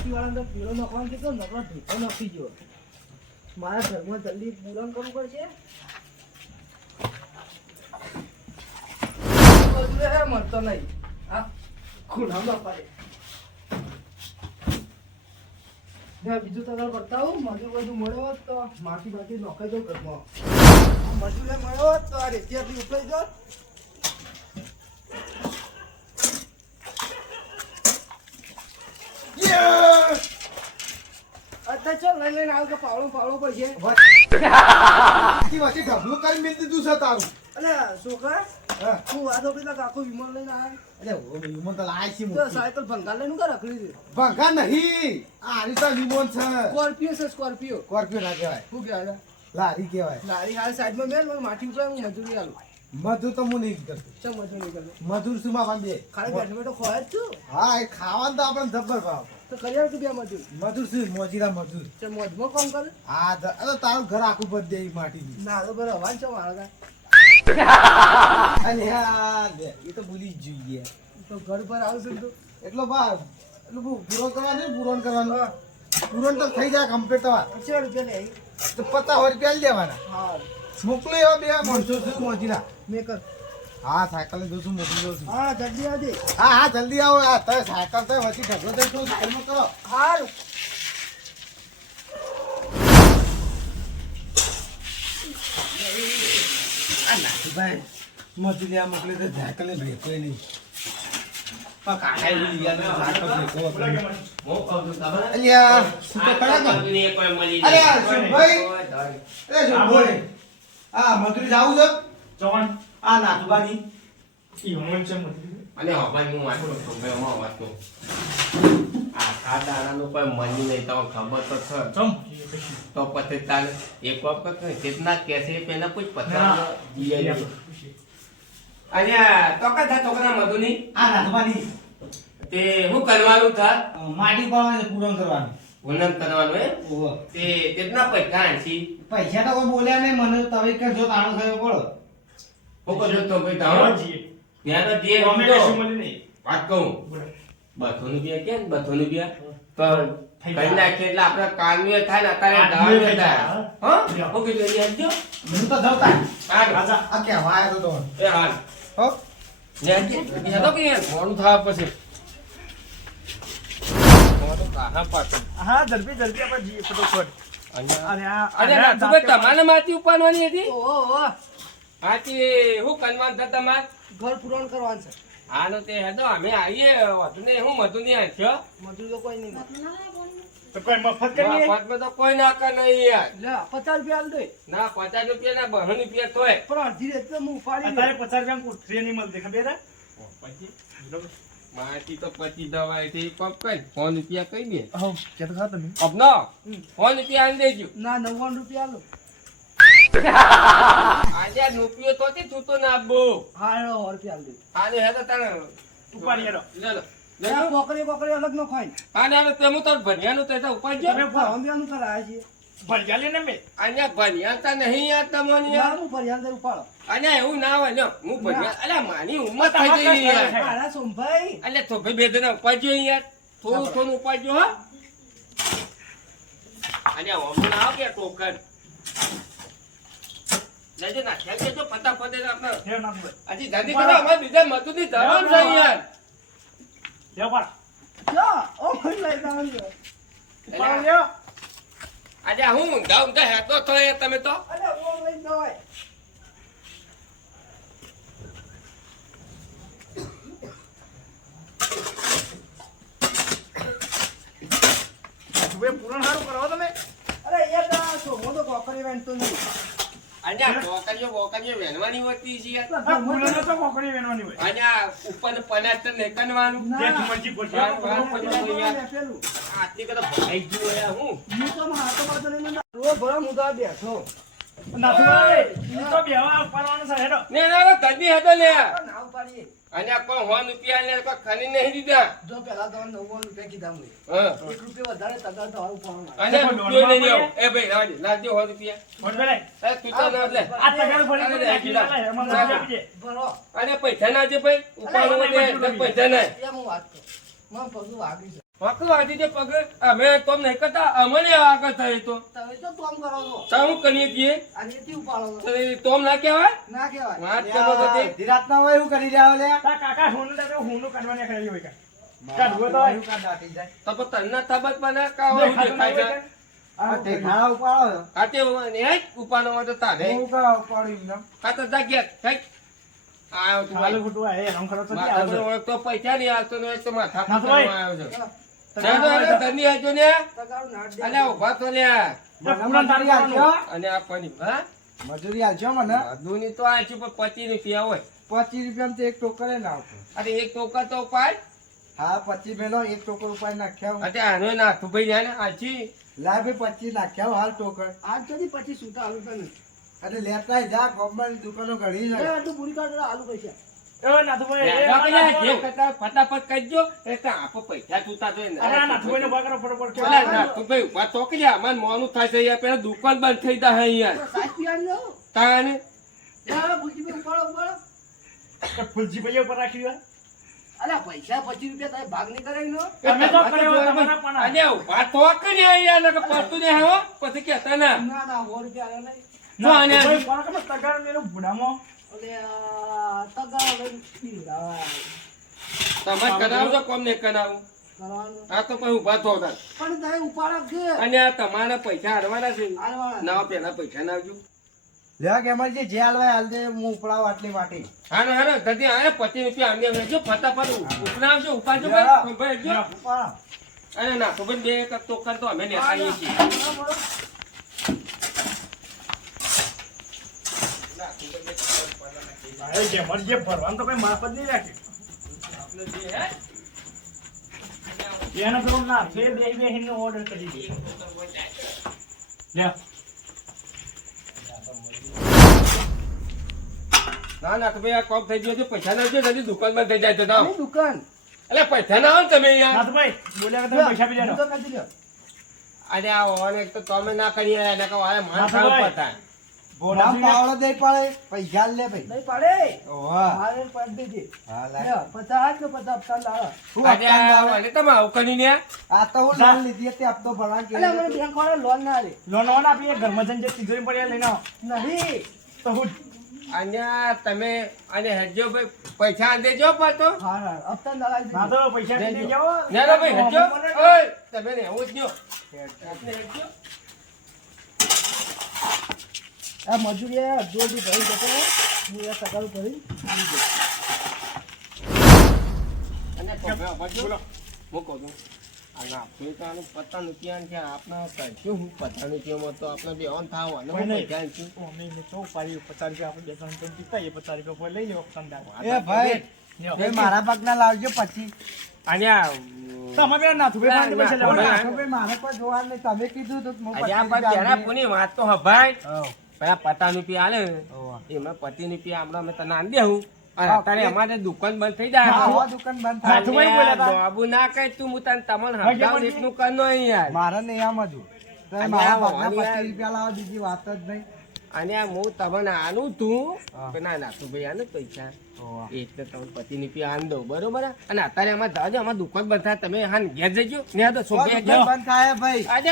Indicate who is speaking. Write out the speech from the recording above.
Speaker 1: માટીવાળાને તો પીળો નાખવાનો કીધો નકરો ઢીકો નાખી મારા ઘરમાં જલ્દી પૂરણ કરવું પડશે? મળતો નહીં. આ ખૂણામાં પડે. બીજું તો બતાવું, મજૂર બધું મળ્યો હોત તો? માટી બાકી નોકરી દો ઘરમાં. મજૂરે મળ્યો તો આ રેતી ઉપલાઈ દો ચાલ લઈ લઈને આવ કે પાવડો પાવડો પડશે
Speaker 2: આખી વચ્ચે ઢબલું કરી મેલ દીધું છે તારું
Speaker 1: અલે છોકરા
Speaker 2: હા.
Speaker 1: વાતો પેલા કાકો વિમાન લઈને આવ્યા
Speaker 2: અરે ઓ તો લાય છે
Speaker 1: તો. સાયકલ ભંગાર લઈને કા રખડી છે.
Speaker 2: ભંગા નહીં. આ રીતા વિમોન છે.
Speaker 1: સ્કોર્પિયો છે સ્કોર્પિયો.
Speaker 2: સ્કોર્પિયો ના કહેવાય.
Speaker 1: શું કહેવાય?
Speaker 2: લારી કહેવાય.
Speaker 1: લારી હાલ સાઈડમાં મેલ મને માટી ઉપર હું મજૂરી આલું
Speaker 2: મધુર તો હું નહીં કરતો.
Speaker 1: ચમ મજૂરી કરે
Speaker 2: મધુર શું માં બે?
Speaker 1: ખાલી બેઠો બેઠો ખોવાય છું.
Speaker 2: હા એ ખાવાનું તો આપણને જબ્બર ભાવ.
Speaker 1: તો કરી આવ તું બે મજૂર?
Speaker 2: મધુર શું? મોજીરા મજૂર.
Speaker 1: ચમ મોજમાં કોમ કરે?
Speaker 2: હા અરે તારું ઘર આખું બધ દે માટી
Speaker 1: ના તો બરાબર વાંચો કાંઈ?
Speaker 2: અને એ તો ભૂલી જ જોઈએ.
Speaker 1: તો ઘર પર આવશે તો?
Speaker 2: એટલો બા એટલું પૂરો કરવાનું પૂરણ કરવાનું. પૂરણ તો થઈ જાય કમ્પ્લીટ તમારે.
Speaker 1: પચાસ રૂપિયા લે.
Speaker 2: તો પચાસ રૂપિયા લઈ દેવાના
Speaker 1: હા.
Speaker 2: મોકલો એવા બે માણસો શું મોજીરા.
Speaker 1: મેં કર.
Speaker 2: હા સાયકલ દઉં છું મોકલી દઉં છું
Speaker 1: હા જલ્દી આવજે.
Speaker 2: હા હા જલ્દી આવો. આ તમે સાયકલ તો વચ્ચે ઢગલો થઈ તો સાઈડમાં કરો.
Speaker 1: હારું.
Speaker 2: નાથુભાઈ મજૂરી આ મોકલી તો સાયકલે ને નહીં. અલ્યા શું તો આ મજૂરી જાવું છે?
Speaker 3: જવાન
Speaker 2: આ નાથુભાઈ
Speaker 3: ઈ હમણાં છે
Speaker 4: અને હવે હું વાંચતો છું ભાઈ હું વાંચતો આખા દાડાનું કોઈ મળી નહીં તો ખબર તો છે.
Speaker 3: એ
Speaker 4: તો પછી તારે એક વખત જેટના કેસે પેલા
Speaker 3: કોઈ.
Speaker 4: પચાસ અહીંયા તો કથા છોકરા મધુની?
Speaker 2: આ નાથુભાઈ
Speaker 4: તે શું કરવાનું થા?
Speaker 2: માટી પાડવાનું પૂરણ કરવાનું.
Speaker 4: પૂનમ કરવાનું હે
Speaker 2: ઓહો.
Speaker 4: તે કેટલા પૈસા આણસી?
Speaker 2: પૈસા તો કોઈ બોલ્યા નહીં મને તમે કે જો તાણો થયો પડો.
Speaker 4: હું કહું તો ભાઈ
Speaker 3: આવા
Speaker 4: ત્યાં તો જે
Speaker 3: અમે કશું મળી નહીં.
Speaker 4: વાત કહું. બથોનું બિયા કે બથોનું બિયા? તો કઈ
Speaker 3: જાય.
Speaker 4: એટલે આપણે કાનવીએ થાય ને અત્યારે
Speaker 3: કાનવીએ
Speaker 4: દાળ
Speaker 3: થઈ જાય,
Speaker 4: થાય હા હું કીધું અહીંયા આવજો.
Speaker 2: હું તો જવતા
Speaker 4: હારું.
Speaker 3: રાજા
Speaker 2: આ કહેવા આવ્યો તો તમને.
Speaker 4: એ હાલ.
Speaker 2: હો.
Speaker 4: ને કે તો કે યાર મોડું થાય પછી. મોડું કાહા પાછું.
Speaker 3: હા ઝડપી ઝડપી આપણે જઈએ ફટોફટ.
Speaker 4: અહીંયા-
Speaker 3: આ
Speaker 4: અરે
Speaker 3: અને
Speaker 4: ના,
Speaker 3: આ
Speaker 4: તું ભાઈ
Speaker 3: દાંતે-
Speaker 4: તમારે માથી ઉપાડવાની હતી?
Speaker 1: ઓહો ઓહો
Speaker 4: હું શું કરવાનું તમાર?
Speaker 1: ઘર પૂરણ કરવાનું છે.
Speaker 4: આનો તે હેડો અમે આવીએ વધુ ને હું મધુ નહીં આથ્યો
Speaker 1: મધુ તો કોઈ નહીં
Speaker 3: તો કોઈ મફત કરીએ
Speaker 4: મફત તો કોઈ ના કર નહીં યાર.
Speaker 1: લે પચાસ રૂપિયા આલ દે.
Speaker 4: ના પચાસ રૂપિયા ના બહન રૂપિયા તોય
Speaker 1: પણ અડધી રેત તો હું ઉપાડી લઉં.
Speaker 3: પચાસ રૂપિયા કુઠરી નહીં મળતી ખબર હે?
Speaker 4: પછી માટી તો પછી દવાઈ થી પપ કઈ ફોન રૂપિયા કઈ દે.
Speaker 3: હો કે તો ખરા તમે
Speaker 1: હમ.
Speaker 4: ફોન રૂપિયા આલી દેજો.
Speaker 1: ના નવ્વાણું રૂપિયા આલો.
Speaker 4: આ રૂપિયો તો થી તું ના બો
Speaker 1: હા હેડો સો રૂપિયા આલ દે
Speaker 4: આજે હેડો તને
Speaker 3: ઉપાડી હેડો.
Speaker 4: લે લો. લે
Speaker 1: આ
Speaker 4: લો.
Speaker 1: પોકરી પોકરી અલગ નો ખાય
Speaker 4: આને હવે તેમ તો ભણ્યાનું તે તો જો
Speaker 3: તમે
Speaker 1: ભણવાનું કરાયા
Speaker 3: ભણ્યા લે ને મેં.
Speaker 4: અહીંયા ભણ્યા તા નહીં યાર તમને યાર
Speaker 1: હું ભર્યા દે ઉપાડો.
Speaker 4: અહીંયા એવું ના હોય લ્યો. હું ભણ્યા. અલ્યા માની ઉંમર થઈ ગઈ યાર.
Speaker 3: હે.
Speaker 1: મારા સોમભાઈ.
Speaker 4: અલ્યા તો ભાઈ બે ઉપાડજો યાર. થોડું થોડું ઉપાડજો હા. અલ્યા હમણાં આવ કે ટોકન. લેજો ના ખેલ દેજો ફટાફટ આપણે
Speaker 3: હે ના બોલ.
Speaker 4: હજી જલ્દી કરો અમારે બીજા મતુની ધરવાનું છે યાર
Speaker 3: લે ઉપાડ.
Speaker 1: જા ઓ મને લઈ જવાનું છે.
Speaker 3: ઉપાડ લ્યો.
Speaker 4: આજે હું ઊંધા ઊંધા હેતો થયો તમે તો
Speaker 1: અરે ઓ લઈ જવાય
Speaker 3: પૂરણ સારું કરો તમે
Speaker 1: અરે એ તો સોમો તો કોકરી તો નહીં
Speaker 4: અહીંયા બોકરીઓ બોકરીઓ વહેનવાની હોતી છે
Speaker 3: આ તો કોકડી વેણવાની હોય.
Speaker 4: ઉપર નેકનવાનું
Speaker 3: જે મરજી
Speaker 4: આટલી કદા ભાઈ ગયું હું.
Speaker 1: હું તો હાથો બાજુ લઈને ના- રોજ ભરા બેઠો.
Speaker 3: નાથુભાઈ, તો બેહવા ઉપાડવાનું છે હેડો.
Speaker 4: ને ના હતો લે
Speaker 1: ના ઉપાડીએ.
Speaker 4: અને આ કોઈ હોન રૂપિયા ને કોઈ ખરી નહીં દીધા.
Speaker 1: જો પેલા તો નવ્વાણું રૂપિયા કીધા મને.
Speaker 4: હા.
Speaker 1: એક રૂપિયા વધારે તગા તો હારું પાડવાનું.
Speaker 4: અને રૂપિયો નહીં લેવો એ ભાઈ લાવજે લાજે હોન રૂપિયા.
Speaker 3: ફોન કરે
Speaker 4: એ તું તો ના લે.
Speaker 3: આ તગા એમાં મજા આવી જાય.
Speaker 4: અને પૈસા ના જે ભાઈ ઉપાડો દે પૈસા ના.
Speaker 1: એમ હું વાત કરું. મને પગલું વાગ્યું છે
Speaker 4: તે પગ. અમે તો નહીં કરતા અમને આગળ થાય તો.
Speaker 1: તમે તો તોમ કરો છો.
Speaker 4: ચા હું કરીએ છીએ?
Speaker 1: આ રેતી ઉપાડો
Speaker 4: તો તોમ ના કહેવાય?
Speaker 1: ના કહેવાય.
Speaker 4: વાત કરો તો તે.
Speaker 2: અડધી રાતના હોય એવું કરી રહ્યા લ્યા
Speaker 3: તા કાકા હુંનું તો હુંનું કાઢવાની આખરે હોય કાં. કાઢવું તો હોય.
Speaker 2: કાઢ નાખી જાય.
Speaker 4: તો પણ તન્ના તબત બને કા હોય દેખાય છે
Speaker 3: કાં.
Speaker 2: આ ટેઘાણા ઉપાડો
Speaker 4: આ તે ને ઉપાડો હોય તો તારે.
Speaker 2: હું કા ઉપાડું એમને?
Speaker 4: આ તો જા ગયા આયો તું
Speaker 3: ખાલી
Speaker 4: ભાઈ.
Speaker 3: એ રંગ ખરો તો
Speaker 4: માથા
Speaker 3: ક્યાં
Speaker 4: પર
Speaker 3: આવે?
Speaker 4: હોય તો પૈસા નહીં આવતો ને તો માથા પર. આવ્યો છે
Speaker 3: તો
Speaker 4: તો તો
Speaker 3: તો
Speaker 2: મજૂરી આલજો મને.
Speaker 4: દૂની તો આ છે પણ પચીસ રૂપિયા હોય.
Speaker 2: પચીસ રૂપિયા તો એક ટોકરે ના આવતો
Speaker 4: અરે એક ટોકર તો પાય
Speaker 2: હા પચીસ મેલો એક ટોકર ઉપાડી નાખ્યા.
Speaker 4: અરે આનો નાથું ભાઈ જાય ને આછી
Speaker 2: લાય ભાઈ પચીસ નાખ્યા હાલ ટોકર.
Speaker 1: આજ સુધી પછી સૂતા આલુ તને.
Speaker 2: એટલે લેતા જા ગોમની દુકાનો
Speaker 1: ઘડી
Speaker 2: જાય
Speaker 1: આટલું પૂરી કાઢો આલુ પૈસા
Speaker 4: ફટાફટ કરજો આપો પૈસા
Speaker 3: અરે
Speaker 4: ઊભા તો કે અમારે મોનું પેલા દુકાન બંધ થઈ જાય અહીંયા. તાને
Speaker 3: ફૂલજીભાઈ ઉપર.
Speaker 1: અલ્યા પૈસા પચીસ રૂપિયા તમે ભાગ નહીં કરાવી નો?
Speaker 3: તમે તો કર્યો તમારા પણ.
Speaker 4: અરે ઊભા તો કે લ્યા યાર પડતું નહીં હો. પછી કહેતા ના.
Speaker 1: ના ના સો રૂપિયા નહીં.
Speaker 4: આને. તમે કરાવજો કોમ ને કરાવું? આ તો પછી ઊભા થો
Speaker 1: પણ તમે ઉપાડો કે
Speaker 4: અને આ તમારે પૈસા હાલવાના છે. ના પેલા પૈસા ના આવજો
Speaker 2: લેવા કે જે જે હાલવાય હાલ દે હું ઉપડાવ આટલી
Speaker 4: હારો ધરતી આયા પચીસ રૂપિયા આમને હવે જો ફટાફટ ઉપનાવજો ઉપાડજો ભાઈ ભાઈ જો.
Speaker 2: ઉપાડો.
Speaker 4: અરે ના તો ભાઈ બે એક તો કરતો અમે લેતા આવીએ છીએ.
Speaker 1: બરાબર.
Speaker 3: હા, એ જે ભરવાનું તો કઈ માપ જ નહીં રાખ્યું.
Speaker 4: આપણે જે હે
Speaker 3: એને પેલું ના, બે બે બેહીનો order કરી દે.
Speaker 4: ના ના તો ભાઈ આ કોમ થઈ ગયો છે પૈસા ના જલ્દી દુકાન બંધ થઈ જાય તો
Speaker 1: દુકાન
Speaker 4: એટલે પૈસા ના આવો તમે યાર
Speaker 3: નાથુભાઈ, બોલ્યા તમે પૈસા.
Speaker 4: અરે આ ઓને એક તો તમે ના કરી રહ્યા એને કહો આયા માર
Speaker 3: ભાઈ.
Speaker 4: પતા
Speaker 2: ભોડામાં પાવડો દઈ પડે પૈસા લે ભાઈ.
Speaker 1: નહીં પાડે?
Speaker 2: ઓહા.
Speaker 1: મારે પાડી દેજે
Speaker 2: હા લે
Speaker 1: પચાસ કે પચાસ આપતા લાવો.
Speaker 2: હું
Speaker 4: આ
Speaker 2: આવે?
Speaker 4: તમે આવું કરી ને?
Speaker 2: આ તો હું લોન લીધી હતી હપ્તો ભરવા કે
Speaker 1: એટલે મને બેંક વાળા લોન ના લે.
Speaker 3: લોન વોન આપીએ, ઘરમાં જઈને તિજોરી પડી લઈને
Speaker 1: નહીં.
Speaker 3: તો હું
Speaker 4: અહીંયા તમે અને હેડજો ભાઈ પૈસા
Speaker 1: હા હા હપ્તા ના
Speaker 3: તો પૈસા.
Speaker 4: ના ભાઈ ઓય તમે ને જ
Speaker 1: આ મજૂરી અડધો અડધી ભરી જતો હું એ સગાડું કરી આવી.
Speaker 4: અને આ નાખું તો આનું પત્તા રૂપિયા છે આપણા કશું હું પત્તા રૂપિયામાં તો આપણે બે ઓન થાવ અને હું
Speaker 3: નહીં.
Speaker 4: છું
Speaker 3: અમે એને પાડી, પચાસ રૂપિયા આપણે બે ત્રણ ત્રણ પીતા એ પચાસ રૂપિયા લઈ લેવો પસંદ
Speaker 2: એ ભાઈ મારા પગના લાવજો પછી
Speaker 4: અને
Speaker 3: તમે પાસે પૈસા લેવાના.
Speaker 4: ના.
Speaker 2: ભાઈ મારે કોઈ જોવા નહીં તમે કીધું તો
Speaker 4: પેલા વાત તો હભાઈ. પેલા પતા રૂપિયા આલે. એમાં પચીસ રૂપિયા હમણાં અમે તને આલી દેવું અને અત્યારે અમારે દુકાન બંધ થઈ જાય.
Speaker 2: દુકાન બંધ થાય.
Speaker 4: બાબુ ના કહે તું હું તને તમને
Speaker 3: હજાર
Speaker 4: એટલું અહીં યાર
Speaker 2: મારે નહીં આમ જ મારા પચીસ રૂપિયા લાવો બીજી વાત જ નહીં.
Speaker 4: અને આ હું તમને આનું તું. ના ના તું ભાઈ આનું પૈસા. એટલે તમે પતિ ની પી આન દઉં બરોબર? અને અત્યારે અમારે જાજો અમારે દુકાન બંધ થાય તમે હાન ઘેર જજો. ને તો ઘેર.
Speaker 2: બંધ થાય ભાઈ.
Speaker 4: આજે